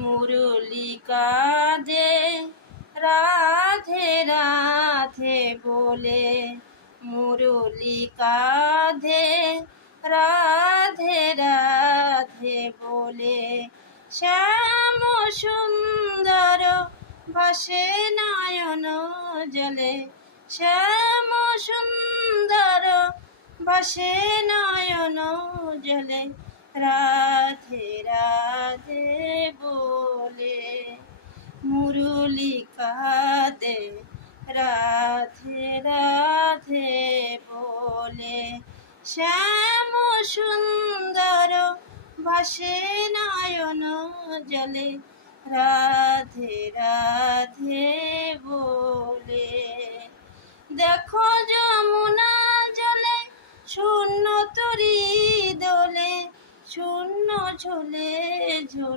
মুরলি কাঁদে রাধে রাধে বলে, মুরলি কাঁধে রাধে রাধে বলে। শ্যাম সুন্দর ভাসে নয়ন জলে, শ্যাম সুন্দর ভাসে নয়ন জলে, রাধে রাধে বলে। মুরলি কাঁদে রাধে রাধে বলে, শ্যাম সুন্দর ভাসে নয়ন জলে, রাধে রাধে বলে। দেখো যমুনা জলে শূন্য তরি দোলে, শূন্য ঝোলে ঝোলে।